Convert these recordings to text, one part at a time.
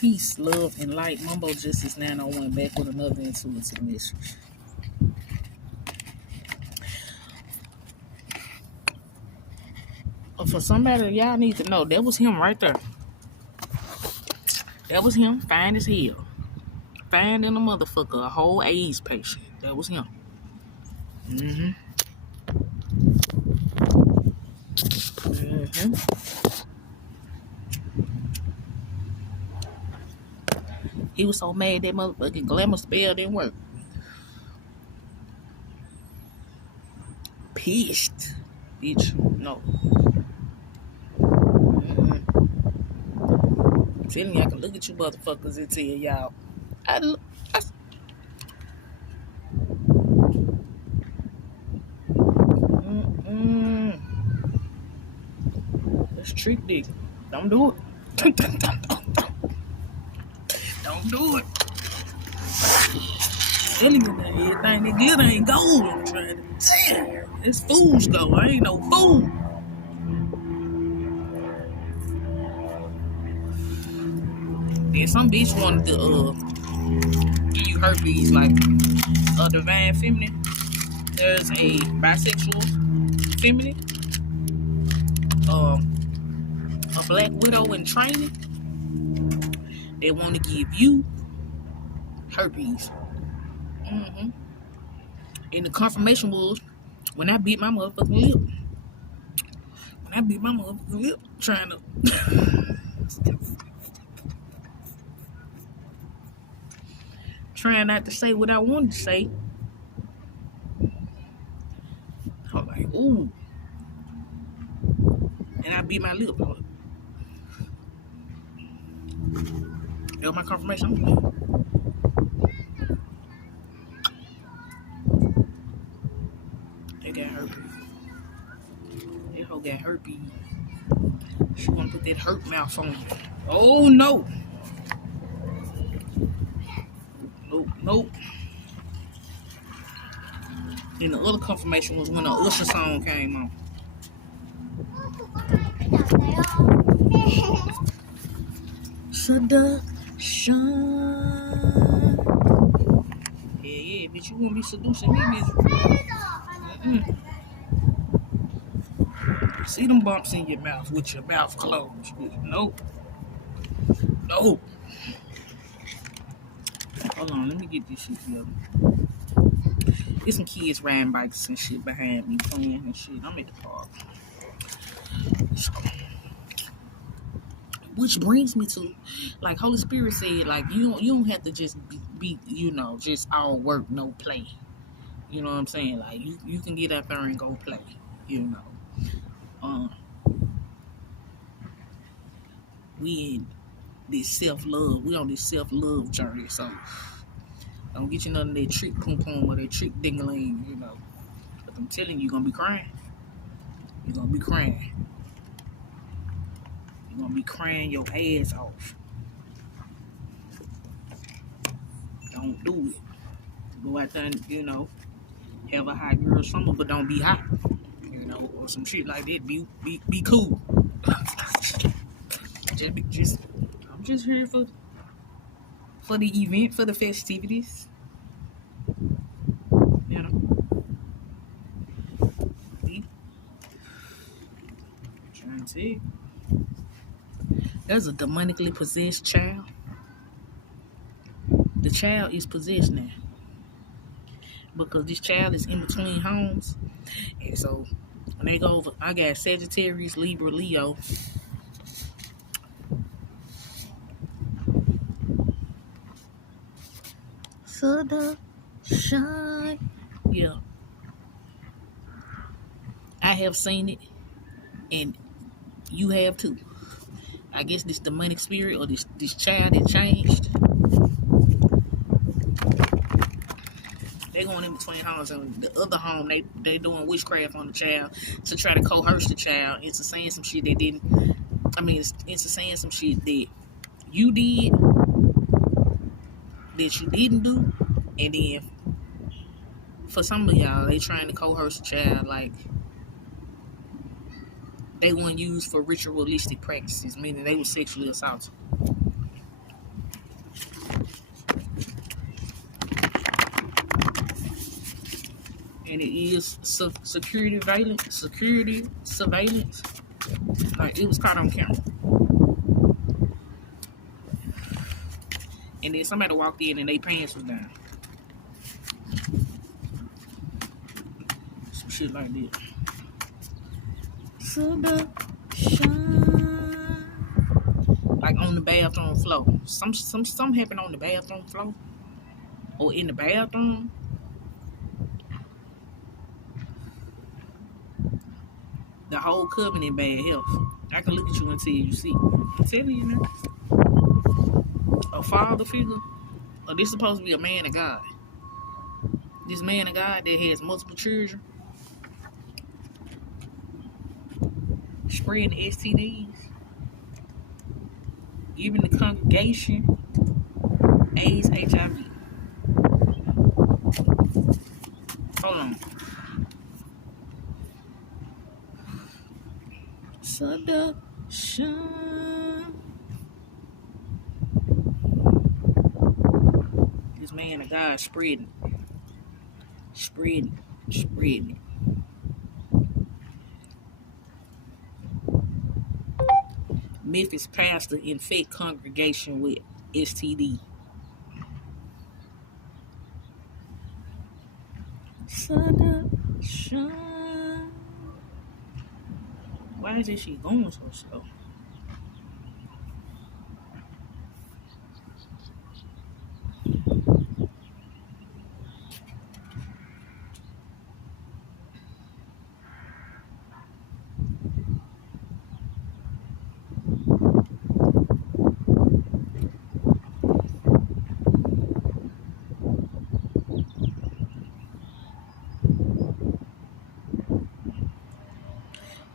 Peace, love, and light. Mumbo Justice 901 back with another intuitive message. For somebody, y'all need to know, that was him right there. That was him, fine as hell. Fine than a motherfucker, a whole AIDS patient. That was him. Mm-hmm. Mm-hmm. He was so mad that motherfucking glamour spell didn't work. Pissed. Bitch, no. Mm-hmm. I'm telling you, I can look at you motherfuckers and tell y'all. I mm-mm. That's trick dick. Don't do it. Don't do it. Telling you that everything that glitter ain't gold. I'm trying to tell you. It's fool's gold. I ain't no fool. Then some bitch wanted to give you herpes like a divine feminine. There's a bisexual feminine, a black widow in training. They want to give you herpes. Mm-hmm. And the confirmation was when I beat my motherfucking lip. When I beat my motherfucking lip trying to trying not to say what I wanted to say. I was like, ooh. And I beat my lip. That was my confirmation. They got herpes. That hoe got herpes. She wanna put that hurt mouth on you. Oh no. Nope. Then the other confirmation was when the Usher song came on. Seduction. Yeah, bitch, you won't be seducing me, bitch. See them bumps in your mouth with your mouth closed. Nope. Hold on, let me get this shit together. There's some kids riding bikes and shit behind me playing and shit. I'm at the park. So, which brings me to, like Holy Spirit said, like you don't have to just be just all work, no play. You know what I'm saying? Like you can get out there and go play. We in this self-love. We on this self-love journey. So don't get you none of that trick pum pum or that trick ding-a-ling, But I'm telling you, you're gonna be crying. You're gonna be crying. You're gonna be crying your ass off. Don't do it. Go out there and, have a hot girl summer, but don't be hot. Or some shit like that. Be cool. I'm just here for the event, for the festivities. Trying to see. There's a demonically possessed child. The child is possessed now. Because this child is in between homes. And so when they go over, I got Sagittarius, Libra, Leo. Shine. Yeah. I have seen it. And you have too. I guess this demonic spirit or this child that changed. They going in between homes, and the other home they doing witchcraft on the child to try to coerce the child into saying some shit they didn't. Into saying some shit that you did that you didn't do, and then for some of y'all they trying to coerce the child like they weren't used for ritualistic practices, meaning they were sexually assaulted. and it is security surveillance. Like, it was caught on camera. And then somebody walked in and their pants was down. Some shit like that. Like on the bathroom floor. Some happened on the bathroom floor. Or in the bathroom. The whole company in bad health. I can look at you until you see. I'm telling you now. A father figure. Or this supposed to be a man of God. This man of God that has multiple children. Spreading STDs. Giving the congregation AIDS, HIV. Hold on. Seduction. This man of God spreading. Memphis pastor infect congregation with STD. Seduction. Why is this shit going so slow?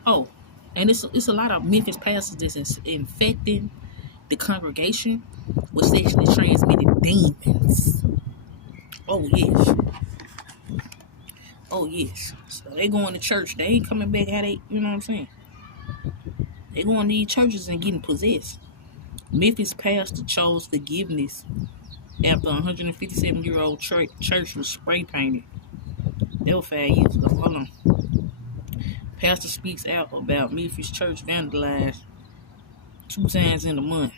Oh, and it's a lot of Memphis pastors that's infecting the congregation with sexually transmitted demons. Oh yes. So they going to church. They ain't coming back how they, you know what I'm saying? They going to these churches and getting possessed. Memphis pastor chose forgiveness after a 157-year-old church was spray painted. That was 5 years ago. Hold on. Pastor speaks out about Memphis church vandalized 2 times in a month.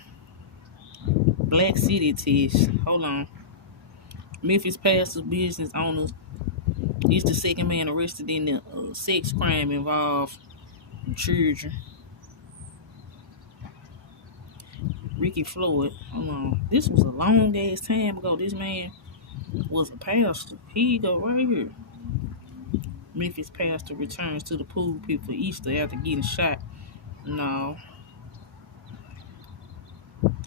Black City test. Hold on. Memphis pastor business owners is the second man arrested in the sex crime involved children. Ricky Floyd. Hold on. This was a long ass time ago. This man was a pastor. Here you go right here. Memphis pastor returns to the pool pit for Easter after getting shot. No.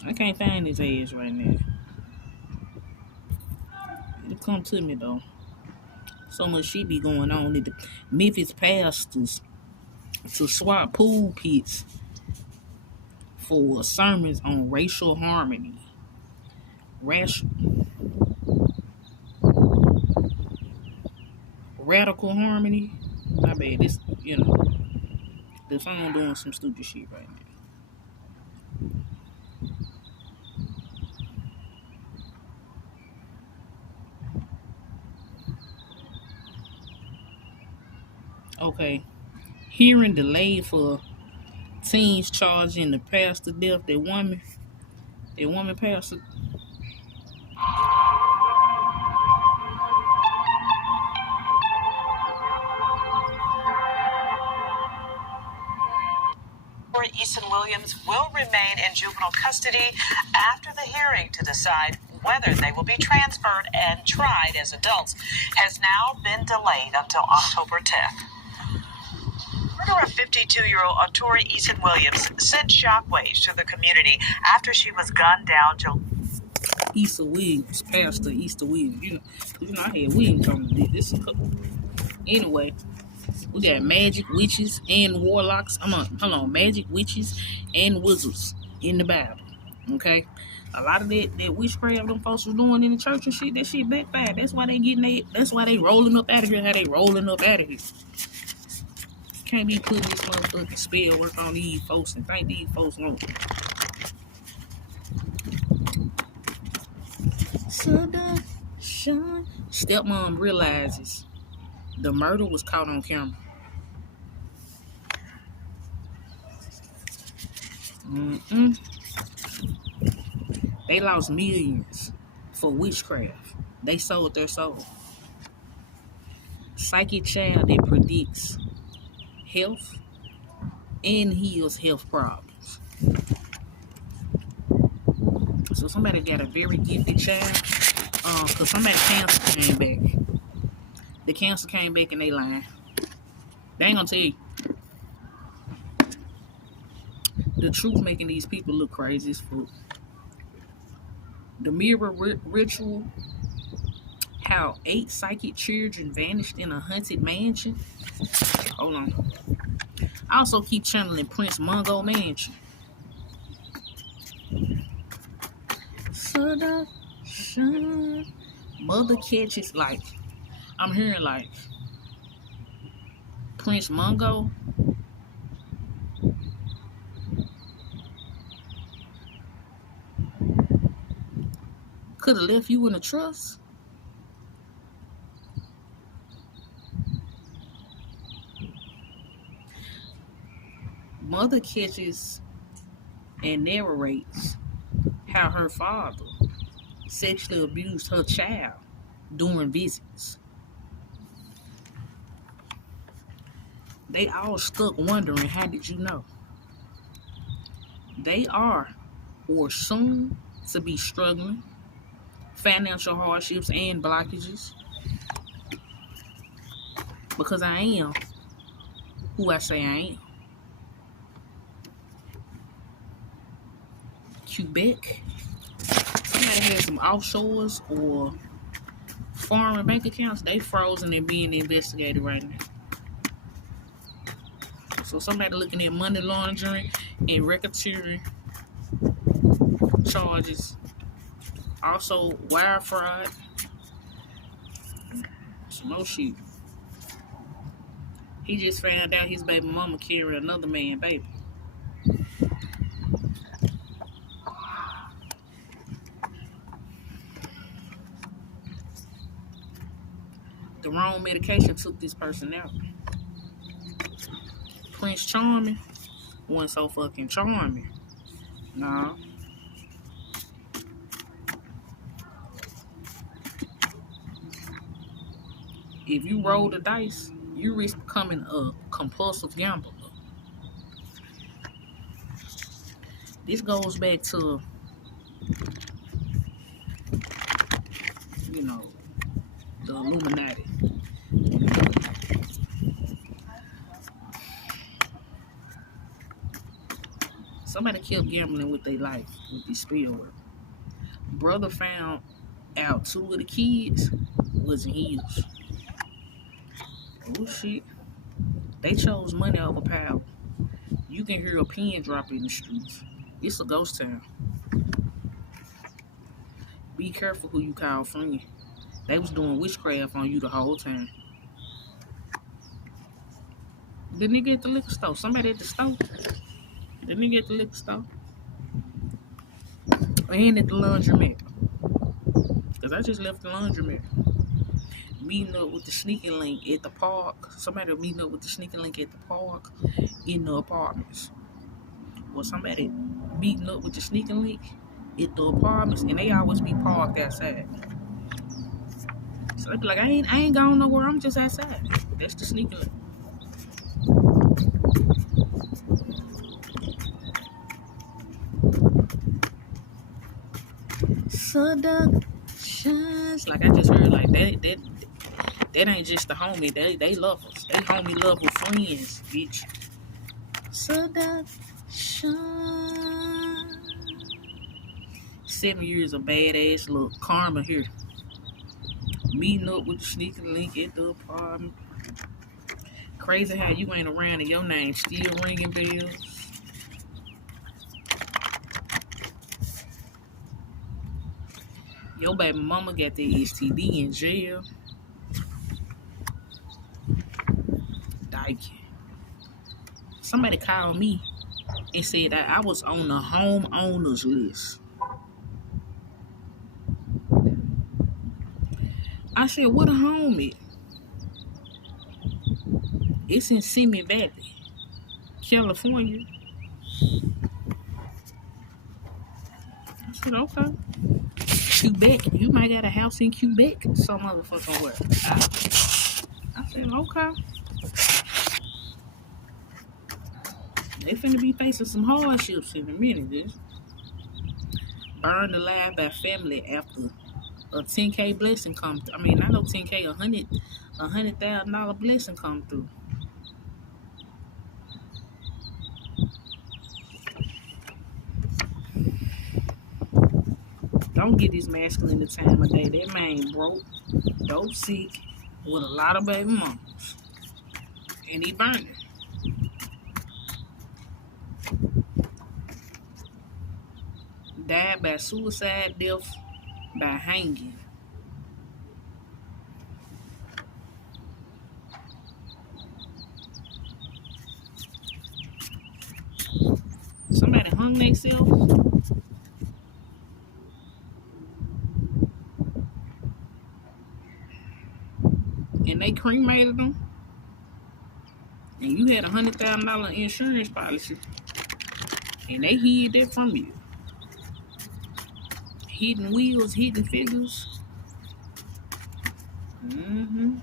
I can't find his ass right now. It'll come to me though. So much shit be going on. The Memphis pastors to swap pool pits for sermons on racial harmony. Radical harmony. My bad. This, the phone doing some stupid shit right now. Okay. Hearing delayed for teens charged in the pastor death. That woman pastor. Easton Williams will remain in juvenile custody after the hearing to decide whether they will be transferred and tried as adults has now been delayed until October 10th. Murderer 52-year-old Autori Easton Williams sent shockwaves to the community after she was gunned down. Easter Williams, Pastor Easter Williams. I had Williams on this a couple. Anyway, we got magic witches and warlocks. Hold on, magic witches and wizards in the Bible. Okay, a lot of that witchcraft them folks was doing in the church and shit. That shit backfired. That's why they rolling up out of here. How they rolling up out of here? Can't be putting this motherfucking spell work on these folks and think these folks won't. Seduction. Stepmom realizes The murder was caught on camera. Mm-mm. They lost millions for witchcraft. They sold their soul. Psychic child that predicts health and heals health problems. So somebody got a very gifted child. Cause somebody cancer came back. The cancer came back and they lying. They ain't gonna tell you. The truth making these people look crazy as fuck. The mirror ritual. How 8 psychic children vanished in a haunted mansion. Hold on. I also keep channeling Prince Mungo Mansion. Seduction. Mother catches like I'm hearing like Prince Mungo. Could have left you in a trust. Mother catches and narrates how her father sexually abused her child during visits. They all stuck wondering, how did you know? They are or soon to be struggling, financial hardships and blockages. Because I am who I say I am. Quebec. Somebody has some offshores or foreign bank accounts. They frozen and being investigated right now. So somebody looking at money laundering and racketeering charges. Also wire fraud. Some more shit. He just found out his baby mama carrying another man's baby. The wrong medication took this person out. Prince Charming wasn't so fucking charming. Nah. If you roll the dice, you risk becoming a compulsive gambler. This goes back to, the Illuminati. Somebody kept gambling with their life with this spill. Brother found out 2 of the kids wasn't his. Oh shit. They chose money over power. You can hear a pin drop in the streets. It's a ghost town. Be careful who you call friend. They was doing witchcraft on you the whole time. The nigga at the liquor store. Somebody at the store. The nigga at the liquor store. And at the laundromat. Because I just left the laundromat. Meeting up with the sneaking link at the park. Somebody meeting up with the sneaking link at the park in the apartments. Or somebody meeting up with the sneaking link at the apartments, and they always be parked outside. So they be like, I ain't going nowhere, I'm just outside. That's the sneaking link. Seductions. Like I just heard, like that ain't just the homie. They love us. They homie love with friends, bitch. Seduction. 7 years of badass look. Karma here. Meeting up with the sneaking link at the apartment. Crazy how you ain't around and your name still ringing bells. Your baby mama got the STD in jail. Dyke. Somebody called me and said that I was on the homeowners list. I said, what a home at? It's in Simi Valley, California. I said, okay. Quebec, you might got a house in Quebec, some motherfucking where. I said, okay. They finna be facing some hardships in a minute. Just burned alive by family after a 10K blessing come through. I mean, I know 10K, $100,000 blessing come through. Don't get this masculine the time of day. That man broke, dope sick, with a lot of baby mamas. And he burning. Died by suicide death by hanging. Somebody hung themselves. And they cremated them. And you had $100,000 insurance policy. And they hid that from you. Hidden wheels, hidden figures. Mm-hmm.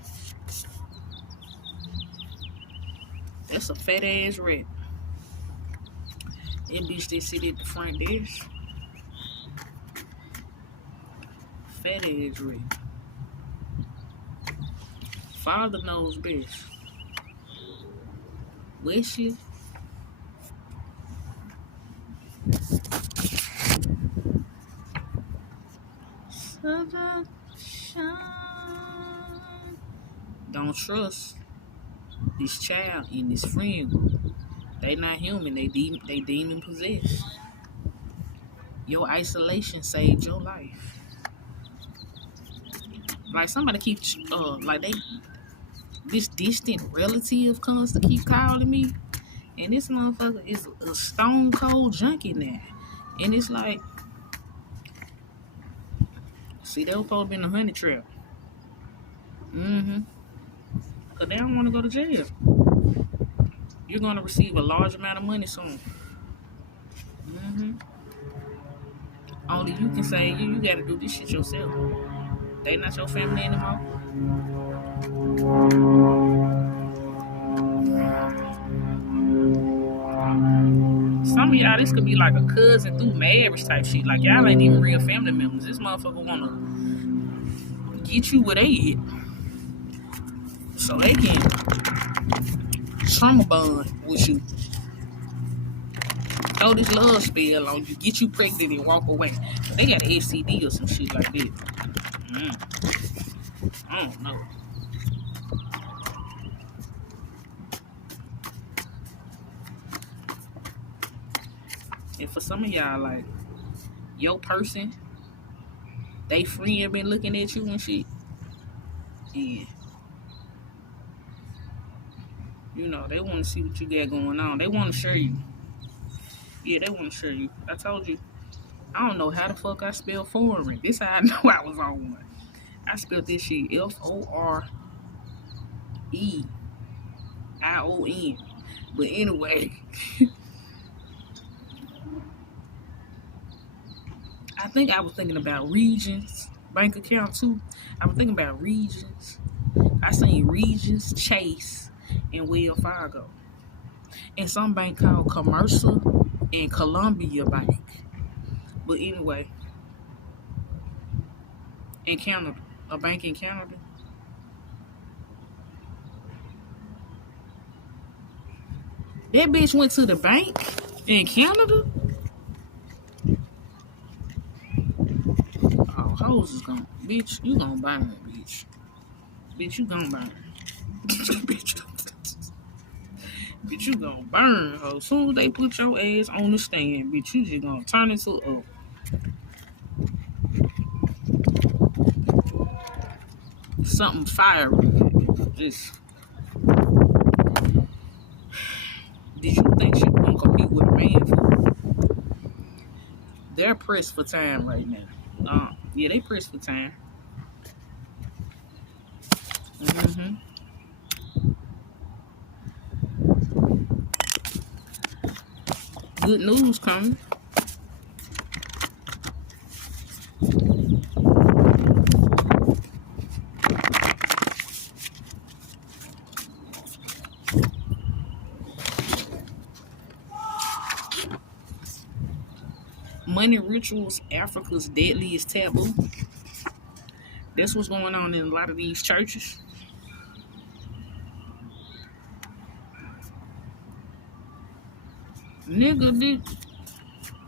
That's a fat ass rat. That bitch that sit at the front desk. Fat ass rat. Father knows best. Wish you. Don't trust this child and this friend group. They not human. They demon possessed. Your isolation saved your life. Like somebody keeps this distant relative comes to keep calling me, and this motherfucker is a stone cold junkie now, and it's like, see, they were supposed to be in a honey trap. Cause they don't want to go to jail. You're gonna receive a large amount of money soon. Only you can say you gotta do this shit yourself. They not your family anymore. Some of y'all, this could be like a cousin through marriage type shit. Like y'all ain't even real family members. This motherfucker wanna get you where they at, so they can trauma bond with you. Throw this love spell on you, get you pregnant and walk away. They got an STD or some shit like that. I don't know. And for some of y'all, like, your person, they friend been looking at you and shit. And, you know, they want to see what you got going on. They want to share you. Yeah, they want to share you. I told you. I don't know how the fuck I spell foreign. This how I know I was on one. I spelled this shit FOREION. But anyway, I think I was thinking about Regions bank account too. I was thinking about Regions. I seen Regions, Chase, and Wells Fargo. And some bank called Commercial and Columbia Bank. But anyway, in Canada, a bank in Canada. That bitch went to the bank in Canada? Oh, hoes is gonna, bitch, you gonna burn, bitch. Bitch, you gonna burn. bitch, you gonna burn, ho. As soon as they put your ass on the stand, bitch, you just gonna turn into something fiery. Just, did you think she was gonna compete with a man for? They're pressed for time right now. Yeah, they pressed for time. good news coming. Money rituals, Africa's deadliest taboo. That's what's going on in a lot of these churches. Nigga,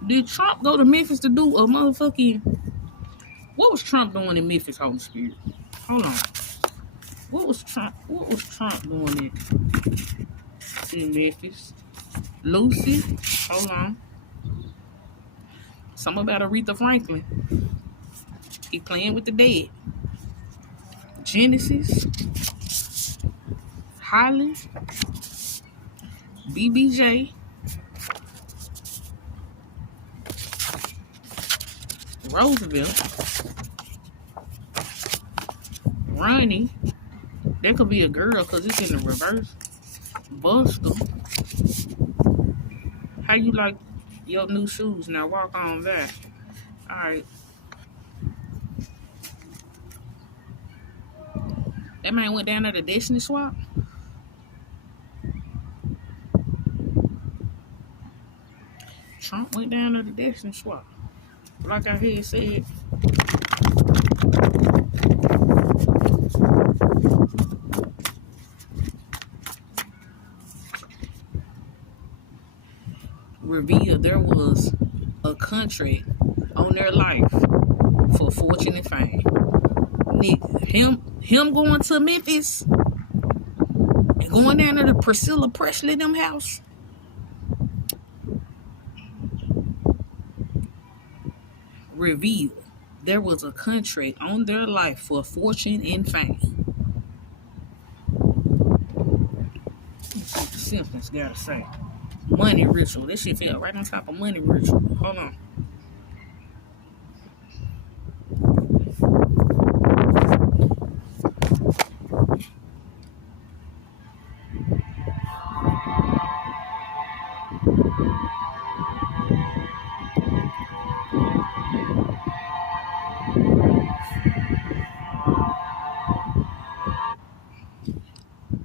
did Trump go to Memphis to do a motherfucking... What was Trump doing in Memphis, Holy Spirit? Hold on. What was Trump doing in Memphis? Lucy, hold on. Something about Aretha Franklin. He playing with the dead. Genesis, Holly, BBJ, Roosevelt, Ronnie. That could be a girl because it's in the reverse. Buster. How you like your new shoes? Now walk on that. Alright. That man went down there to Destiny Swap. Trump went down there to Destiny Swap. Like I heard said. Revealed there was a contract on their life for fortune and fame. Nigga, him going to Memphis and going down to the Priscilla Presley them house. Revealed there was a contract on their life for fortune and fame. Let's see what the Simpsons gotta say. Money ritual. This shit fell right on top of money ritual. Hold on.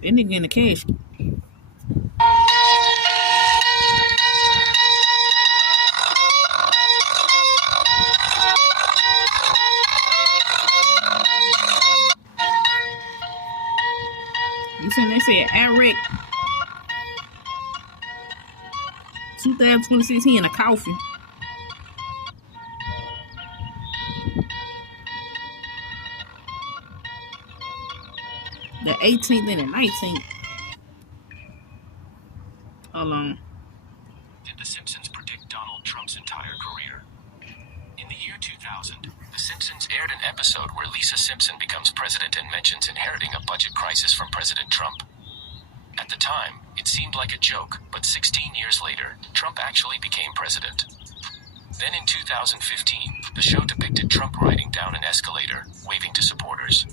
That nigga in the cash. You see they said Eric 2026 he in a coffin. The 18th and the 19th. Hold on. Did The Simpsons predict Donald Trump's entire career? In the year 2000, The Simpsons aired an episode where Lisa Simpson becomes president and mentions inheriting a budget crisis from President Trump. At the time, it seemed like a joke, but 16 years later, Trump actually became president. Then in 2015, the show depicted Trump riding down an escalator, waving to supporters.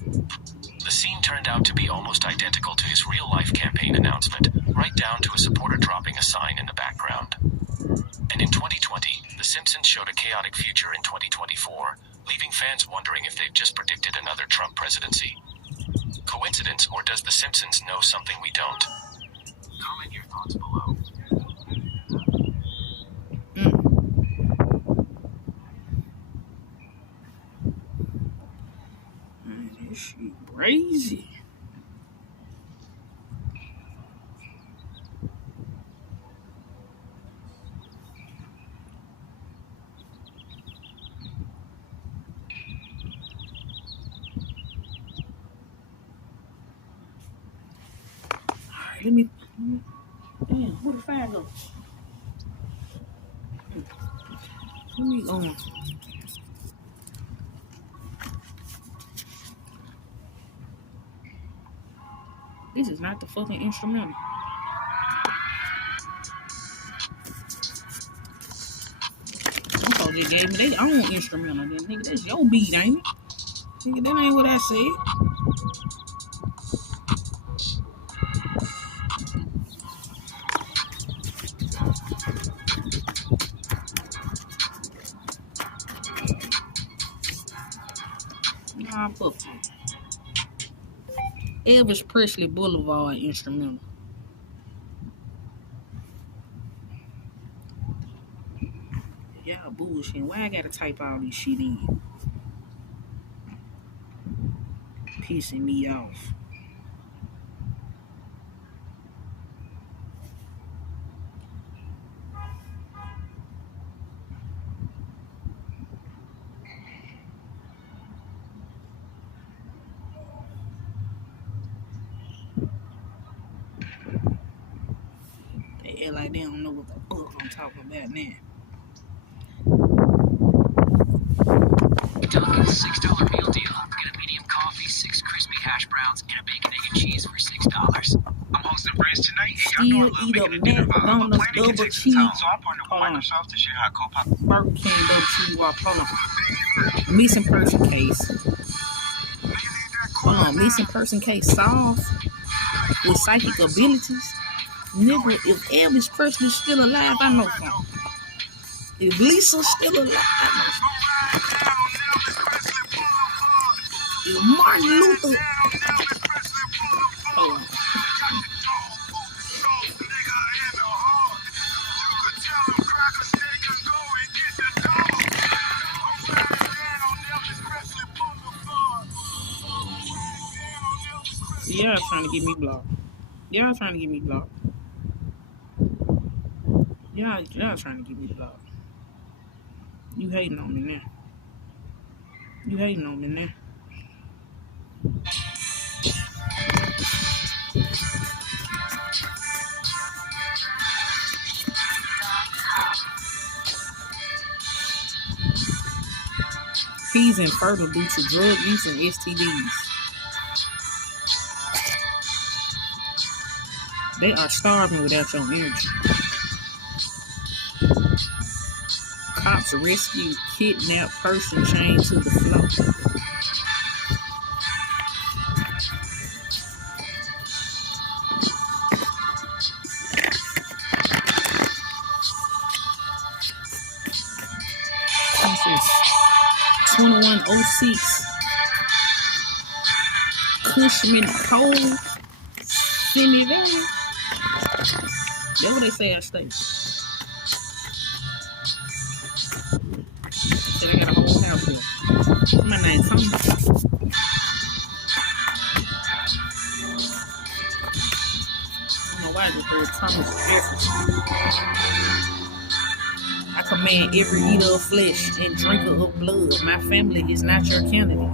The scene turned out to be almost identical to his real-life campaign announcement, right down to a supporter dropping a sign in the background. And in 2020, The Simpsons showed a chaotic future in 2024, leaving fans wondering if they've just predicted another Trump presidency. Coincidence, or does The Simpsons know something we don't? Comment your thoughts below. Man, this shit crazy. Let me damn, where the fire go? Let me go. This is not the fucking instrumental. Some folks just gave me their own instrumental. Then nigga, that's your beat, ain't it? Nigga, that ain't what I said. pop up. Elvis Presley Boulevard instrumental. Y'all bullshit. Why I gotta type all this shit in? Pissing me off. They act like they don't know what the fuck I'm talking about now. Dunkin's $6 meal deal. Get a medium coffee, 6 crispy hash browns, and a bacon, egg, and cheese for $6. I'm hosting friends tonight, and y'all know I love making a dinner. McDonald's double cheese. So I partnered with Microsoft to share how co-pop. Burger King double cheese waffle. Hold on. Missing person case. Hold on. Missing person case solved with psychic abilities. Nigga, if Elvis Presley's still alive, I know something. If Lisa's still alive, I know something. If Martin Luther. Hold on. Y'all trying to get me blocked. Y'all trying to get me blocked. Y'all trying to get me blocked. You hating on me now. You hating on me now. He's infertile due to drug use and STDs. They are starving without your energy. Cops rescue kidnapped person chained to the floor. This is 2106 Cushman Cove Semi-Van. That's what they say I stay. Said I got a whole house here. My name's Tommy. I don't know why I just heard Thomas Jefferson. I command every eater of flesh and drinker of blood. My family is not your candidate.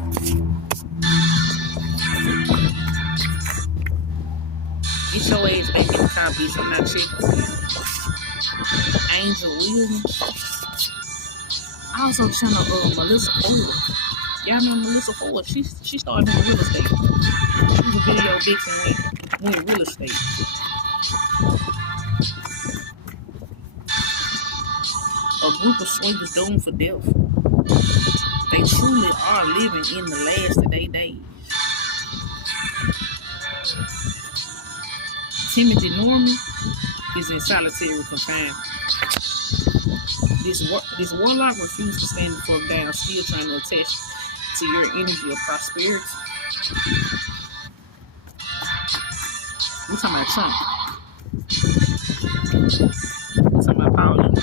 Get your ass back in the car, bitch. I'm not checking. Angel Williams. I also channel Melissa Ford. Y'all know Melissa Ford? She started doing real estate. She was a video vixen went real estate. A group of swingers doomed for death. They truly are living in the last of their days. Timothy Norman is in solitary confinement. This warlock refused to stand the fuck down, still trying to attach to your energy of prosperity. We're talking about Trump. We're talking about Pauline.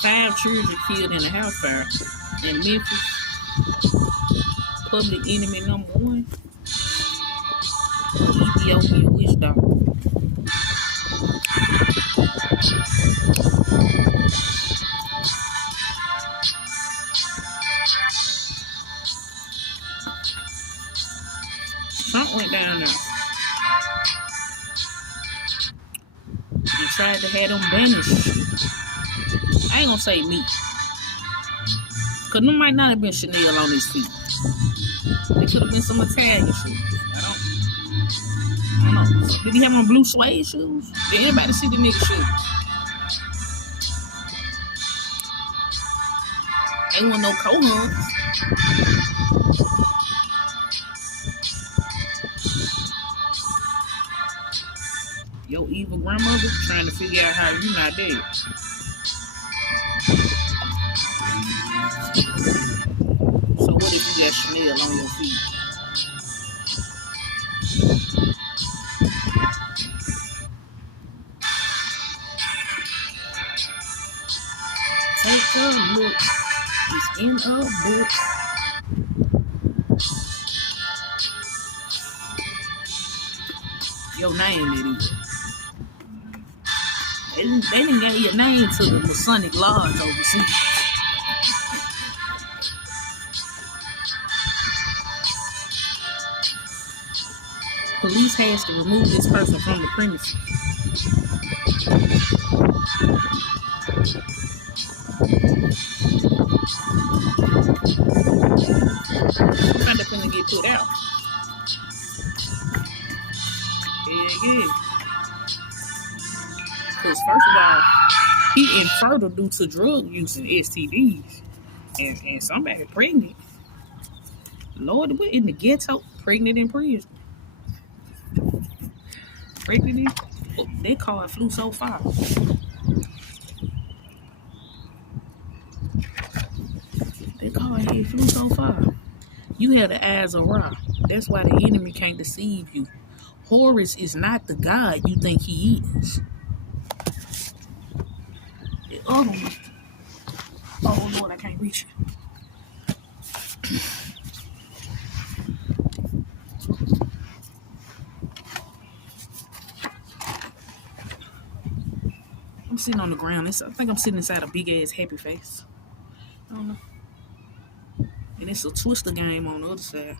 Five children killed in a house fire in Memphis. Public enemy number one. Ethiopian witch doctor. Trump went down there and tried to have them banished. I ain't gonna say me, cause there might not have been Chanel on his feet. They could have been some Italian shoes. I don't know. Did he have on blue suede shoes? Did anybody see the nigga shoes? Ain't want no cohorts. Your evil grandmother trying to figure out how you not dead. So what if you got Chanel on your feet? Take a look. It's in a book. Your name it is. They didn't get your name to the Masonic Lodge overseas. Police has to remove this person from the premises. Somebody finna get put out. Yeah. Because first of all, he infertile due to drug use and STDs. And somebody pregnant. Lord, we're in the ghetto. Pregnant in prison. Pregnant in... Oh, that car flew so far. That car had flew so far. You have the eyes of Ra. That's why the enemy can't deceive you. Horus is not the God you think he is. The other one. Oh Lord, I can't reach it. I'm sitting on the ground. I think I'm sitting inside a big ass happy face. I don't know. And it's a twister game on the other side.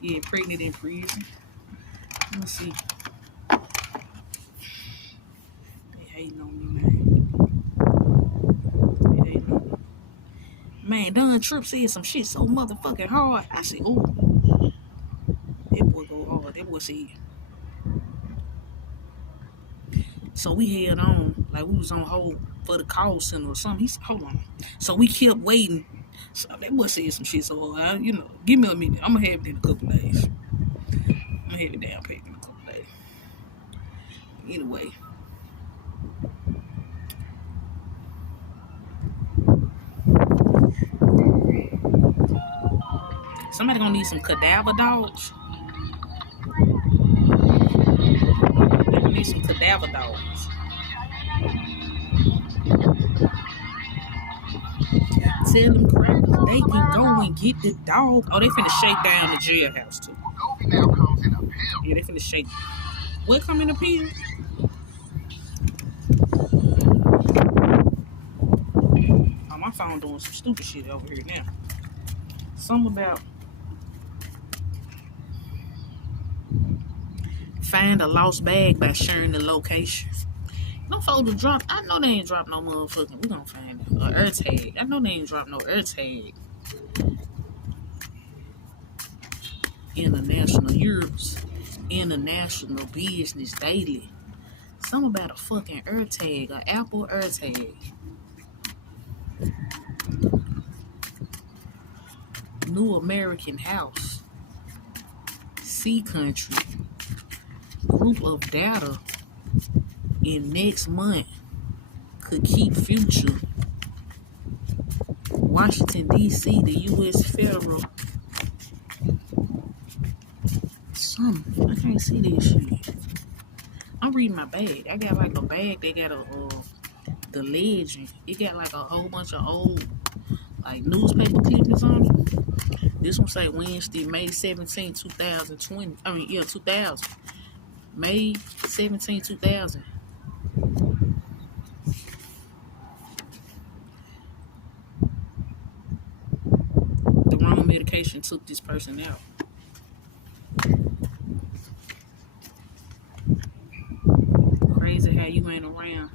Yeah, pregnant in prison. Let me see. They hating on me, man. They hating on me. Man, Don Tripp said some shit so motherfucking hard. I said, oh, that boy go hard. That boy said. So we held on, like we was on hold for the call center or something. He said, hold on. So we kept waiting. So that boy said some shit so hard. Give me a minute. I'm gonna have it in a couple days. I'm gonna have it down paid in a couple days. Anyway. Somebody gonna need some cadaver dogs. They gonna need some cadaver dogs. Tell them crackers they can go and get the dog. Oh, they finna shake down the jailhouse too. Yeah, they finna shake. What come in the pill? Oh, my phone doing some stupid shit over here now. Something about find a lost bag by sharing the location. No folks drop. I know they ain't drop no motherfucking. We gonna find it. Or air tag. I know they ain't drop no air tag. Europe's International Business Daily. Something about a fucking air tag, an Apple air tag. New American House. Sea Country. Group of data in next month could keep future. Washington, D.C., the U.S. federal. Something. I can't see this shit. I'm reading my bag. I got like a bag. They got the legend. It got like a whole bunch of old like newspaper clippings on it. This one say Wednesday, May 17, 2020. 2000. May 17, 2000. The wrong medication took this person out. Crazy how you ain't around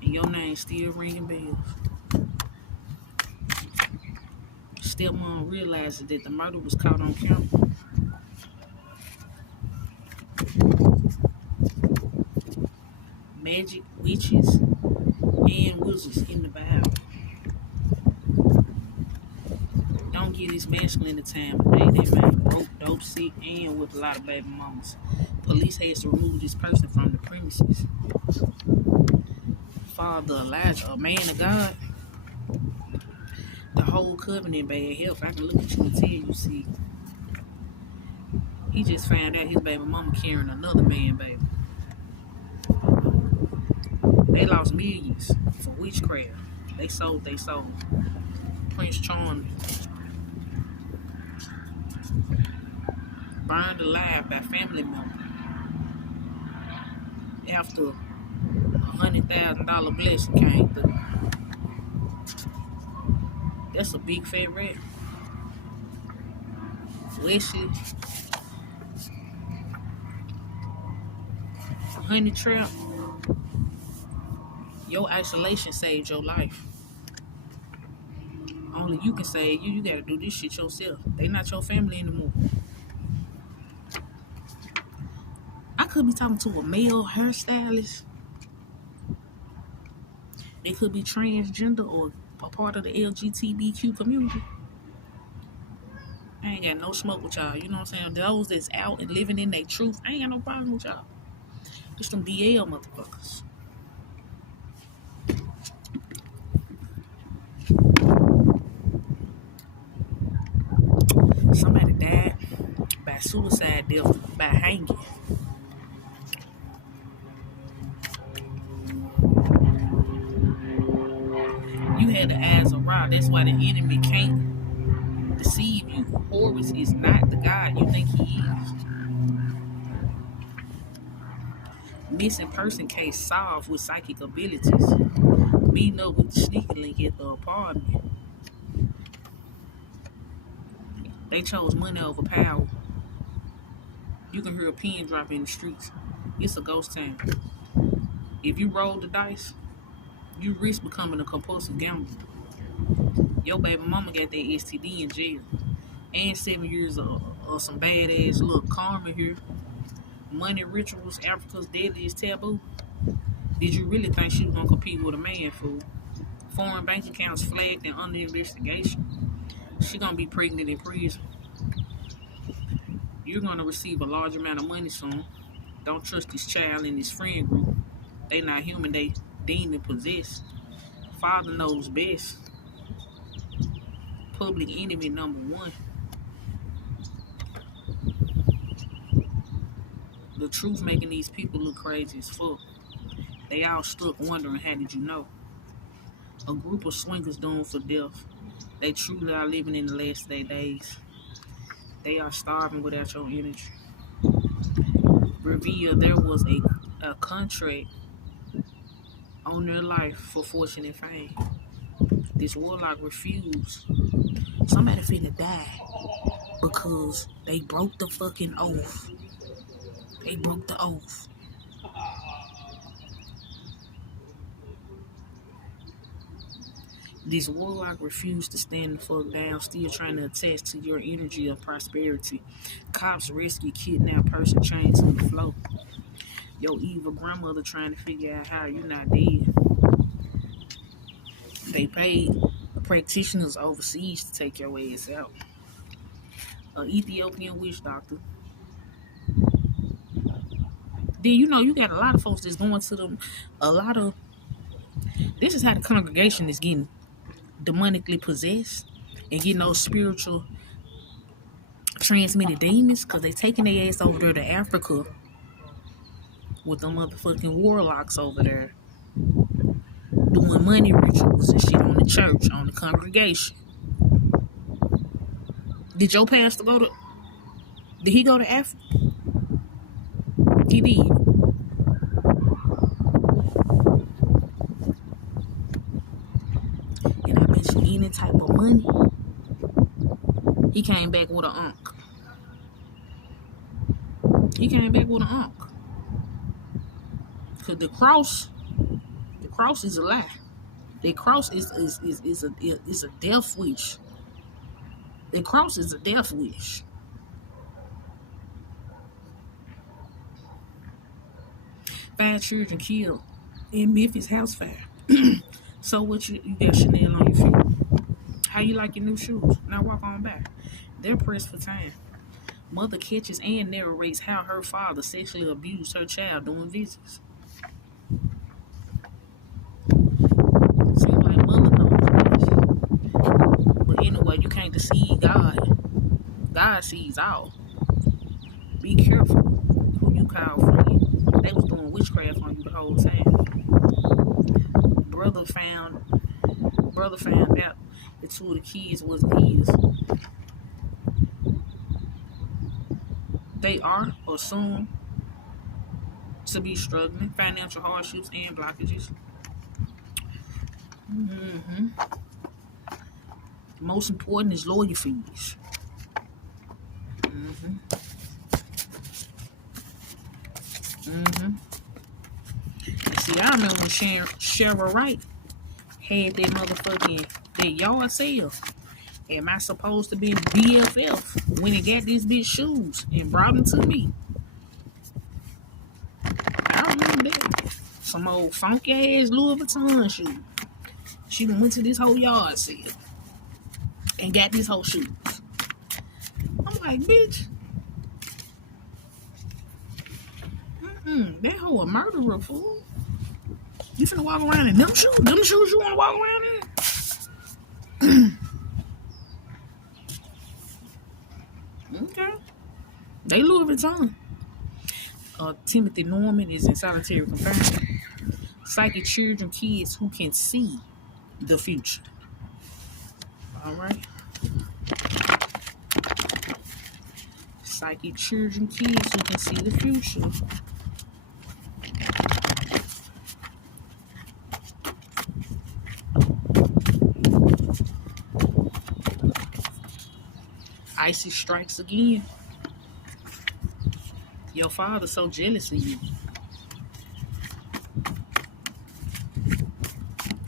and your name still ringing bells. Stepmom realizes that the murder was caught on camera. Magic, witches, and wizards in the Bible. Don't get his masculine the time today. They man broke, dope, sick, and with a lot of baby mamas. Police has to remove this person from the premises. Father Elijah, a man of God, the whole covenant bad health. I can look at you and tell you, see, he just found out his baby mama carrying another man, baby. They lost millions for witchcraft. They sold. Prince Charming. Burned alive by family member after $100,000 blessing came through. That's a big fat rat. Wesley, honey trap. Your isolation saved your life. Only you can save you. You gotta do this shit yourself. They not your family anymore. I could be talking to a male hairstylist. They could be transgender or a part of the LGBTQ community. I ain't got no smoke with y'all. You know what I'm saying? Those that's out and living in their truth, I ain't got no problem with y'all. Just them DL motherfuckers. Somebody died by suicide death by hanging. You had the eyes of Ra. That's why the enemy can't deceive you. Horus is not the God you think he is. Missing person case solved with psychic abilities. Meeting up with the sneaker link at the apartment. They chose money over power. You can hear a pin drop in the streets. It's a ghost town. If you roll the dice, you risk becoming a compulsive gambler. Your baby mama got that STD in jail. And 7 years of some badass little karma here. Money rituals, Africa's deadliest taboo. Did you really think she was going to compete with a man, fool? Foreign bank accounts flagged and under investigation. She going to be pregnant in prison. You're going to receive a large amount of money soon. Don't trust this child and this friend group. They not human, they demon possessed. Father knows best. Public enemy number one. The truth making these people look crazy as fuck. They all stuck wondering, how did you know? A group of swingers doomed for death. They truly are living in the last of their days. They are starving without your energy. Reveal there was a contract on their life for fortune and fame. This warlock refused. Somebody finna die because they broke the fucking oath. They broke the oath. This warlock refused to stand the fuck down, still trying to attach to your energy of prosperity. Cops rescue kidnapped person chained to the floor. Your evil grandmother trying to figure out how you're not dead. They paid practitioners overseas to take your ass out. An Ethiopian witch doctor. Then you know you got a lot of folks that's going to them. This is how the congregation is getting demonically possessed and getting those spiritual transmitted demons because they taking their ass over there to Africa with them motherfucking warlocks over there doing money rituals and shit on the church, on the congregation. Did your pastor did he go to Africa? He did. And I bet you any type of money, he came back with an unk. Cause the cross is a lie. The cross is a death wish. The cross is a death wish. Five children killed in Memphis house fire. So what you got Chanel on your feet? How you like your new shoes? Now walk on back. They're pressed for time. Mother catches and narrates how her father sexually abused her child during visits. Seems like mother knows this. But anyway, you can't deceive God. God sees all. Be careful who you call friend. They was doing witchcraft on you the whole time. Brother found out that 2 of the kids wasn't his. They are, or soon, to be struggling, financial hardships and blockages. Most important is lawyer fees. See, I remember when Cheryl Wright had that yard sale. Am I supposed to be BFF when he got these bitch shoes and brought them to me? I remember that. Some old funky ass Louis Vuitton shoes. She went to this whole yard sale and got these whole shoes. I'm like, bitch. That whole a murderer, fool. You finna walk around in them shoes? Them shoes you wanna walk around in? Okay. They Louis Vuitton. Timothy Norman is in solitary confinement. Psychic children, kids who can see the future. Alright. Psychic children, kids who can see the future. Isis strikes again. Your father's so jealous of you.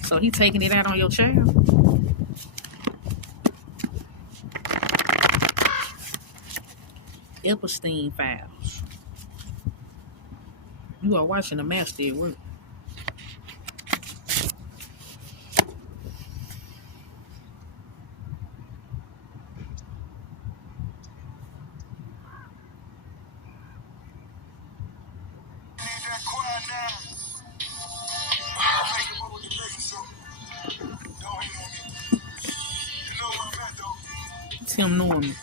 So he taking it out on your child. Epstein files. You are watching the master at work. Tim Norman.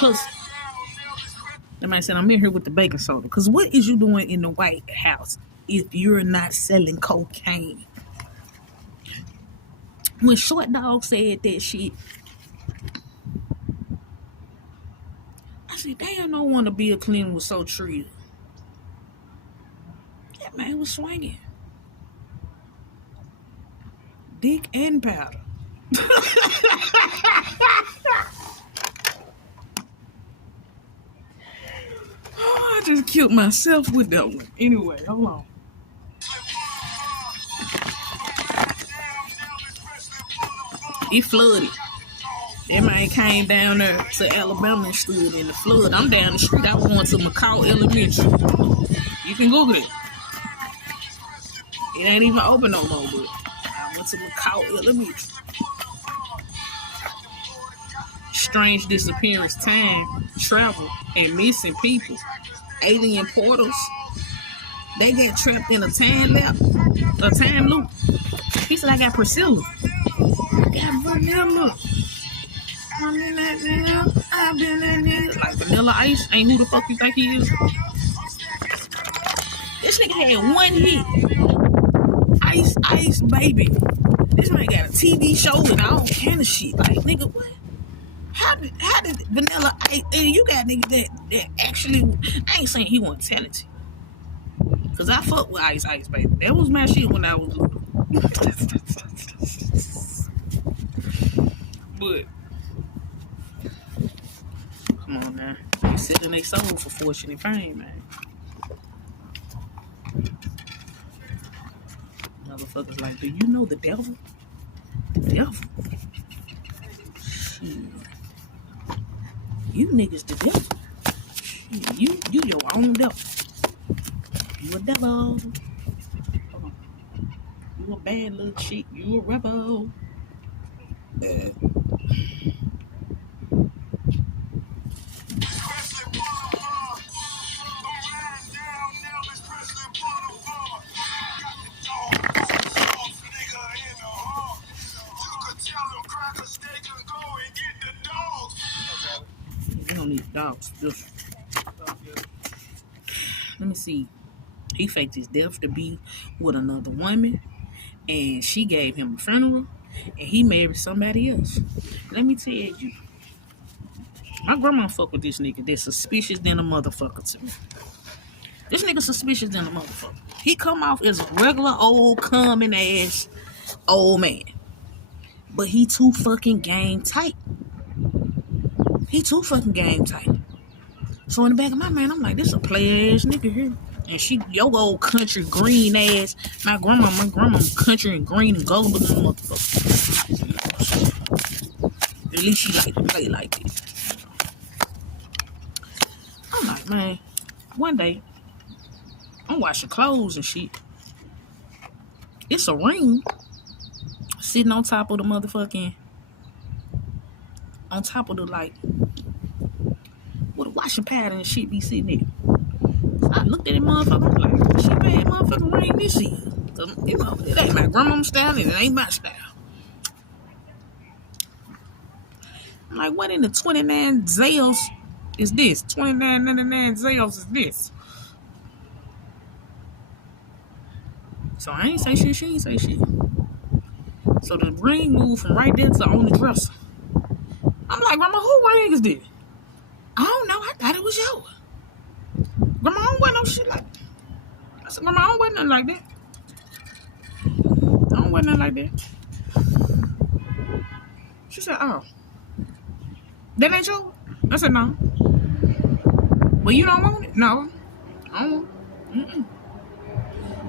Cause the man said, I'm in here with the baking soda. Cause what is you doing in the White House if you're not selling cocaine? When Short Dog said that shit, I said, damn, no wonder Bill Clinton was so treated. That man was swinging. Dick and powder. Oh, I just killed myself with that one. Anyway, hold on. He flooded. That man came down there to Alabama and stood in the flood. I'm down the street. I was going to McCall Elementary. You can Google it. It ain't even open no more, but I went to McCall Elementary. Strange disappearance, time, travel, and missing people. Alien portals. They get trapped in a time loop. He said, I got Priscilla. I got Vanilla. I'm in that nigga. I've been that nigga. Like Vanilla Ice ain't who the fuck you think he is. This nigga had one hit. Ice, baby. This man got a TV show and all kind of shit. Like, nigga, what? How did Vanilla Ice, you got niggas that actually, I ain't saying he wasn't talented. Cause I fuck with Ice, baby. That was my shit when I was little. But, come on now. They selling their soul for fortune and fame, man. Motherfuckers like, do you know the devil? The devil? Shit. You niggas the devil. Shit. You your own devil. You a devil. Hold on. You a bad little chick. You a rebel. dogs. Let me see. He faked his death to be with another woman, and she gave him a funeral, and he married somebody else. Let me tell you, my grandma fuck with this nigga. They're suspicious than a motherfucker to me. This nigga suspicious than a motherfucker. He come off as a regular old common ass old man, but he too fucking game tight. He too fucking game tight. So in the back of my mind, I'm like, this a player ass nigga here. And she, your old country green ass. My grandma country and green and gullible than a motherfucker. At least she like to play like this. I'm like, man, one day, I'm washing clothes and shit. It's a ring sitting on top of the motherfucking, on top of the, like, where the washing pad and shit be sitting there. So I looked at that motherfucker, I'm like, she made motherfucking ring this shit. Cause, you know, it ain't my grandma's style and it ain't my style. I'm like, what in the 29 Zales is this? 29.99 Zales is this? So I ain't say shit, she ain't say shit. So the ring moved from right there to on the dresser. I'm like, Grandma, who ring is this? I don't know, I thought it was yours. Grandma, I don't wear no shit like that. I said, Grandma, I don't wear nothing like that. I don't wear nothing like that. She said, oh, that ain't yours? I said, no. Well, you don't want it? No, I don't want it. Mm-mm.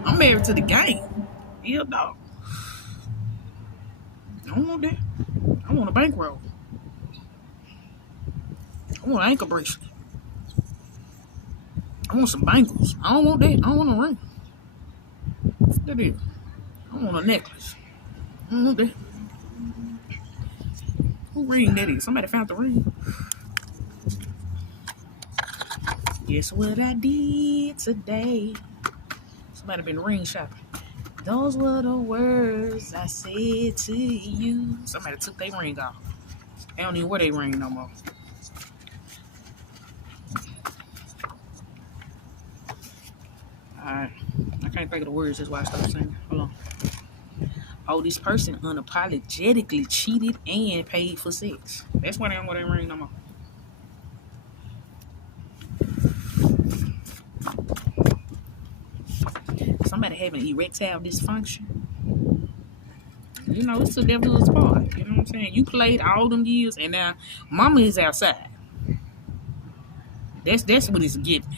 I'm married to the game. Yeah, dog. I don't want that. I want a bankroll. I want an ankle bracelet. I want some bangles. I don't want that. I don't want a ring. What's that is? I want a necklace. I don't want that. Who ring that is? Somebody found the ring. Guess what I did today? Somebody been ring shopping. Those were the words I said to you. Somebody took their ring off. They don't even wear their ring no more. Alright. I can't think of the words, that's why I started singing. Hold on. Oh, this person unapologetically cheated and paid for sex. That's why they don't wear their ring no more. Somebody having erectile dysfunction. You know, it's the devil's part. You know what I'm saying? You played all them years, and now mama is outside. That's what it's getting.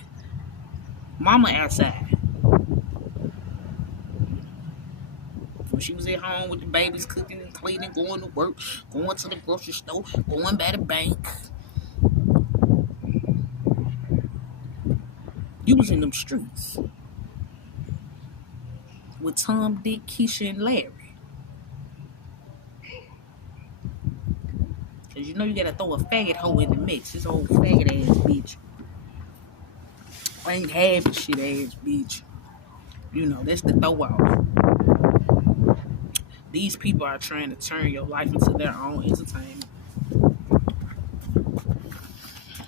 Mama outside. When she was at home with the babies, cooking and cleaning, going to work, going to the grocery store, going by the bank. You was in them streets with Tom, Dick, Keisha, and Larry. Cause you know you gotta throw a faggot hoe in the mix. This old faggot ass bitch. Ain't having shit ass bitch. You know, that's the throw out. These people are trying to turn your life into their own entertainment.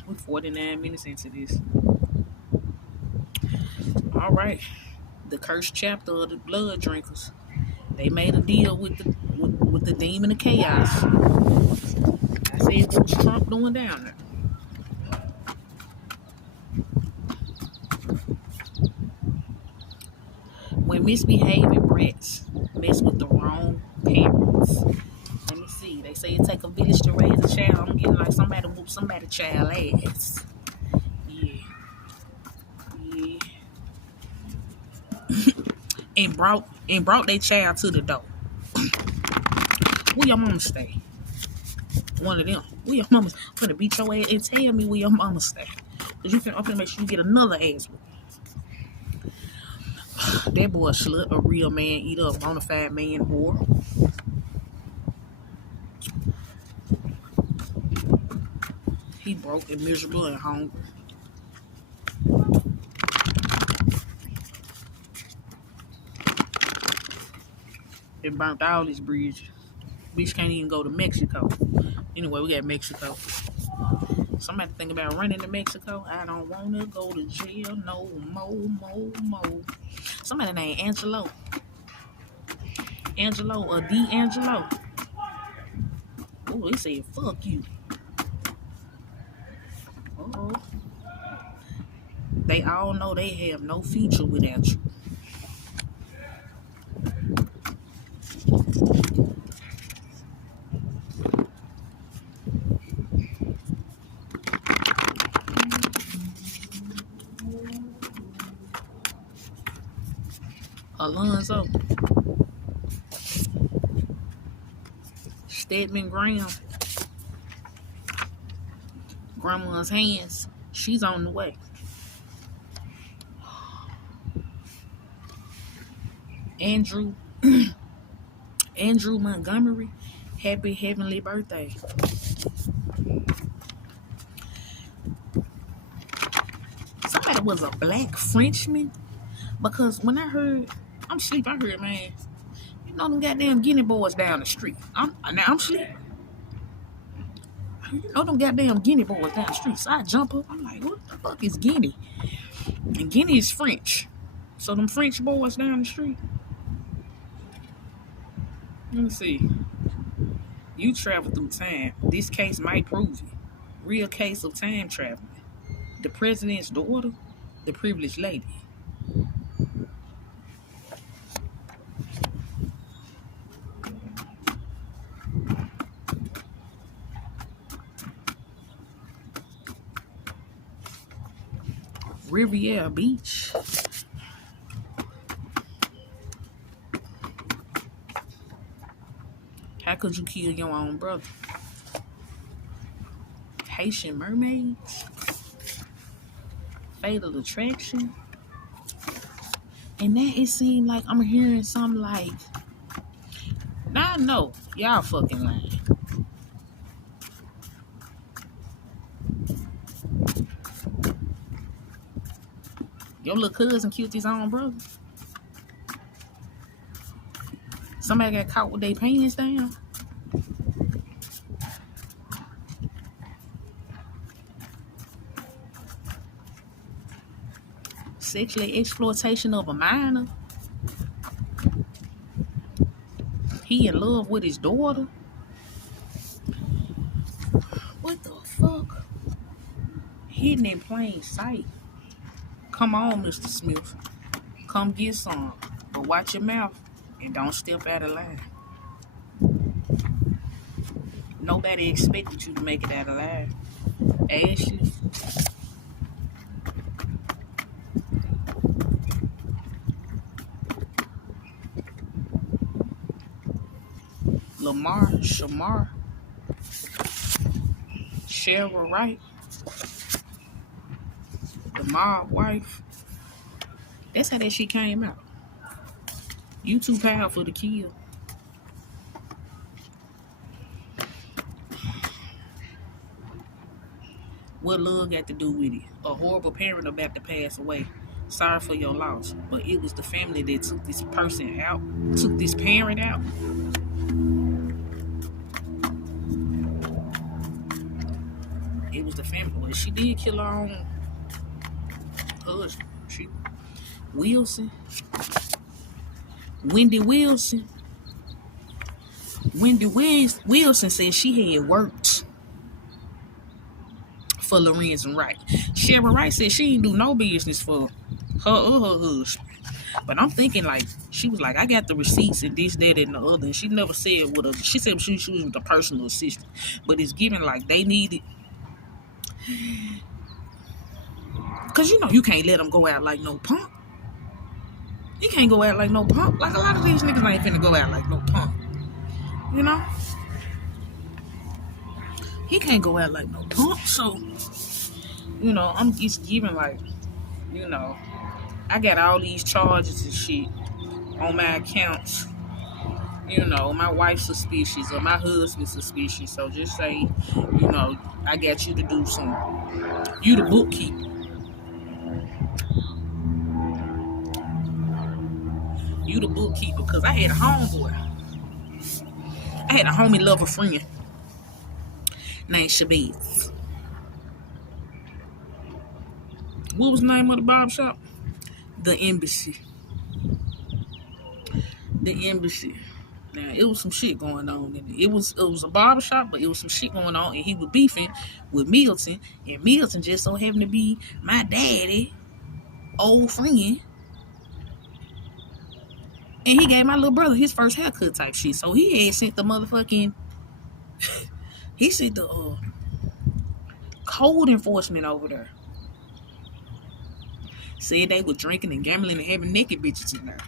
We're 49 minutes into this. Alright. The cursed chapter of the blood drinkers. They made a deal with the demon of chaos. I said, what's Trump doing down there? When misbehaving brats mess with the wrong parents. Let me see. They say it take a village to raise a child. I'm getting like somebody whoop somebody child ass. Yeah. and brought their child to the door. Where your mama stay? One of them. Where your mama? I'm gonna beat your ass and tell me where your mama stay. Cause I'm gonna make sure you get another ass whoop. That boy a slut, a real man eater, a bona fide man whore. He broke and miserable and hungry. They burnt all these bridges. Bitch can't even go to Mexico. Anyway, we got Mexico. Somebody think about running to Mexico. I don't want to go to jail no more. Somebody named Angelo. Angelo or D'Angelo. Oh, they said, fuck you. Uh-oh. They all know they have no future without you. Alonzo. Stedman Graham. Grandma's hands. She's on the way. Andrew Montgomery. Happy heavenly birthday. Somebody was a black Frenchman. Because when I heard, I'm asleep, I heard, man, you know them goddamn Guinea boys down the street. I'm asleep. You know them goddamn Guinea boys down the street. So I jump up. I'm like, what the fuck is Guinea? And Guinea is French. So them French boys down the street. Let me see. You travel through time. This case might prove it. Real case of time traveling. The president's daughter, the privileged lady. Riviera Beach. How could you kill your own brother? Haitian mermaids. Fatal Attraction. And then it seemed like I'm hearing something like, now I know y'all fucking lying. Your little cousin killed his own brother. Somebody got caught with their pants down. Sexual exploitation of a minor. He in love with his daughter. What the fuck? Hidden in plain sight. Come on, Mr. Smith. Come get some. But watch your mouth and don't step out of line. Nobody expected you to make it out alive. Ashley. Lamar, Shamar, Cheryl Wright, the mob wife. That's how that shit came out. You too powerful to kill. What love got to do with it? A horrible parent about to pass away. Sorry for your loss. But it was the family that took this person out, took this parent out. It was the family. Well, she did kill her own husband. Wilson. Wendy Wilson. Wendy Wilson said she had worked for Lorenzen Wright. Cheryl Wright said she didn't do no business for her or her husband. But I'm thinking like, she was like, I got the receipts and this, that, and the other. And she never said what her, she said she was the personal assistant. But it's given like they needed. Because you know you can't let them go out like no punk. You can't go out like no punk. Like a lot of these niggas ain't finna go out like no punk. You know? He can't go out like no punk. So, you know, I'm just giving like, you know, I got all these charges and shit on my accounts. You know, my wife's suspicious or my husband's suspicious. So just say, you know, I got you to do something. You the bookkeeper. You the bookkeeper. Because I had a homeboy. I had a homie lover friend named Shabazz. What was the name of the barber shop? The Embassy. The Embassy. Now, it was some shit going on in it. It was a barber shop, but it was some shit going on, and he was beefing with Milton, and Milton just so happened to be my daddy, old friend, and he gave my little brother his first haircut type shit. So he had sent the motherfucking, he sent the code enforcement over there. Said they were drinking and gambling and having naked bitches in there.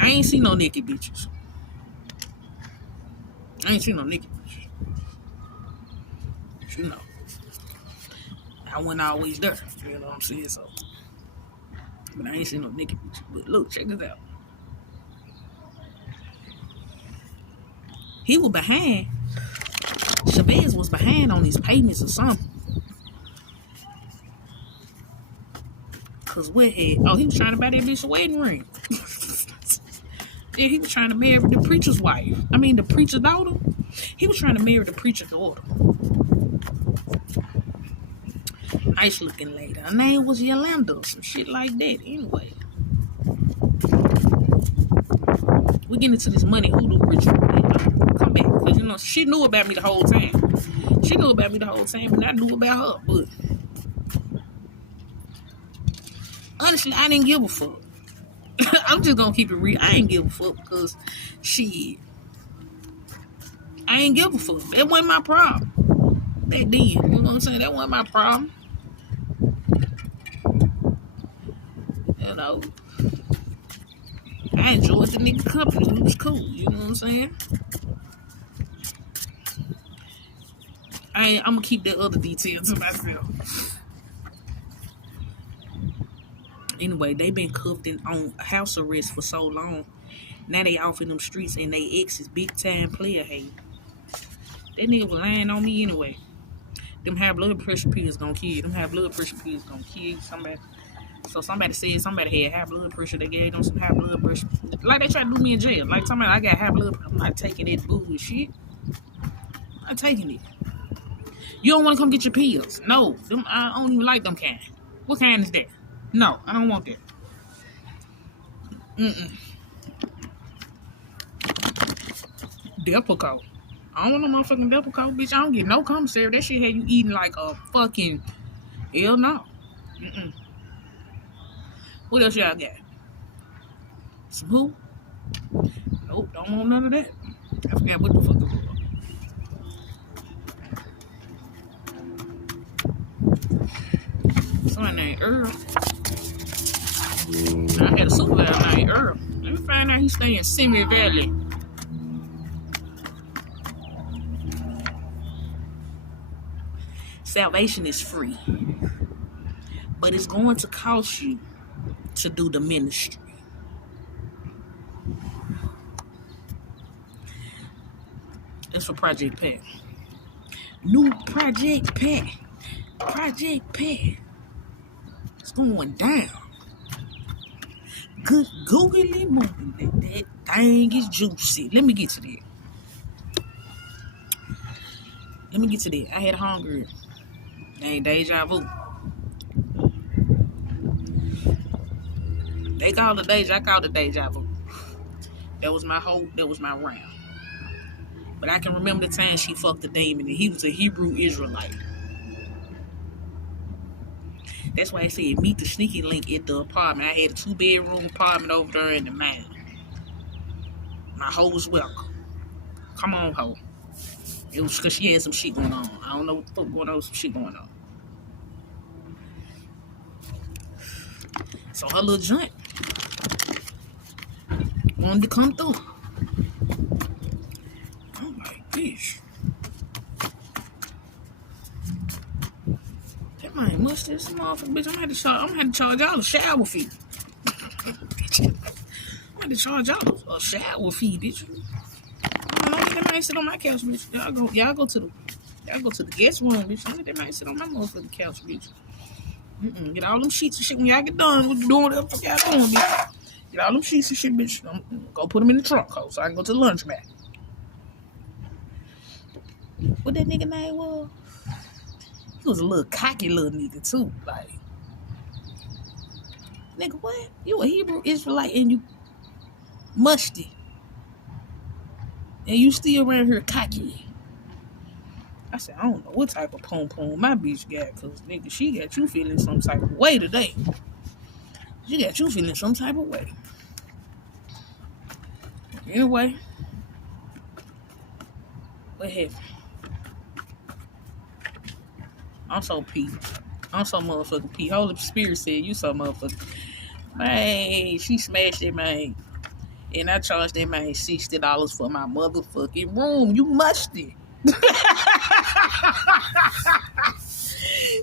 I ain't seen no naked bitches. I wasn't always there. You know what I'm saying? So, but I ain't seen no naked bitches. But look, check this out. He was behind. Chavez was behind on these payments or something. Cause he was trying to buy that bitch a wedding ring. Yeah, he was trying to marry the preacher's wife. I mean, the preacher's daughter. He was trying to marry the preacher's daughter. Nice looking lady. Her name was Yolanda, some shit like that. Anyway, we get into this money hoodoo ritual. Come back, cause she knew about me the whole time. And I knew about her. But honestly, I didn't give a fuck. I'm just gonna keep it real. I ain't give a fuck because I ain't give a fuck. That wasn't my problem. That did. You know what I'm saying? That wasn't my problem. You know, I enjoyed the nigga company. It was cool. You know what I'm saying? I'm gonna keep that other detail to myself. Anyway, they been cuffed and on house arrest for so long. Now they off in them streets and they ex is big time player hate. That nigga was lying on me anyway. Them high blood pressure pills gonna kill you. Somebody. So somebody said somebody had high blood pressure. They gave them some high blood pressure. Like they tried to do me in jail. Like somebody, I got high blood pressure. I'm not taking that bullshit. I'm not taking it. You don't want to come get your pills. No. I don't even like them kind. What kind is that? No, I don't want that. Depakote. I don't want no motherfucking Depakote, bitch. I don't get no commissary. That shit had you eating like a fucking... Hell no. What else y'all got? Some who? Nope, don't want none of that. I forgot what the fuck it was. Somebody named Earl. I had a supervisor named Earl. Let me find out he stay in Simi Valley. Salvation is free, but it's going to cost you to do the ministry. That's for Project Pat. New Project Pat. Project Pat. It's going down. Good googly moving. That thing is juicy. Let me get to that. I had hunger. Ain't deja vu. They call it deja. I call it deja vu. That was my round. But I can remember the time she fucked the demon, and he was a Hebrew Israelite. That's why I said meet the sneaky link at the apartment. I had a 2-bedroom apartment over there in the mine. My hoe was welcome. Come on, hoe. It was because she had some shit going on. I don't know what the fuck going on. Some shit going on. So her little joint wanted to come through. I'm like, bitch. That might must this motherfucker, bitch. I'm gonna have to charge y'all a shower fee. I'm gonna have to charge y'all a shower fee, bitch. I don't know, they might sit on my couch, bitch. Y'all go to the guest room, bitch. I think they might sit on my motherfucking couch, bitch. Get all them sheets and shit when y'all get done with doing whatever the fuck y'all doing, bitch. Get all them sheets and shit, bitch. Go put them in the trunk, ho, so I can go to the lunch mat. What that nigga name was? He was a little cocky little nigga too. Like, nigga, what? You a Hebrew Israelite and you musty. And you still around here cocky. I said, I don't know what type of pom-pom my bitch got, cause nigga, she got you feeling some type of way today. She got you feeling some type of way. Anyway, what happened? I'm so pee. I'm so motherfucking pee. Holy Spirit said you so motherfucking. Man, she smashed that man. And I charged that man $60 for my motherfucking room. You musty.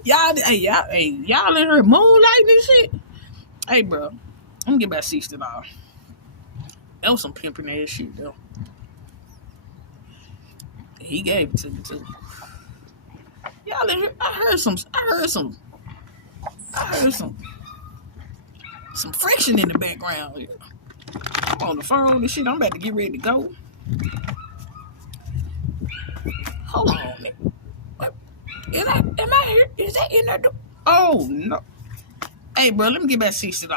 y'all in her moonlighting and shit. Hey, bro, I'm gonna get about $60. That was some pimping ass shit, though. He gave it to me too. Y'all in here, I heard some friction in the background here. I'm on the phone and shit. I'm about to get ready to go. Hold on, nigga. Am I here? Is that in there? Oh, no. Hey, bro, let me get back $60.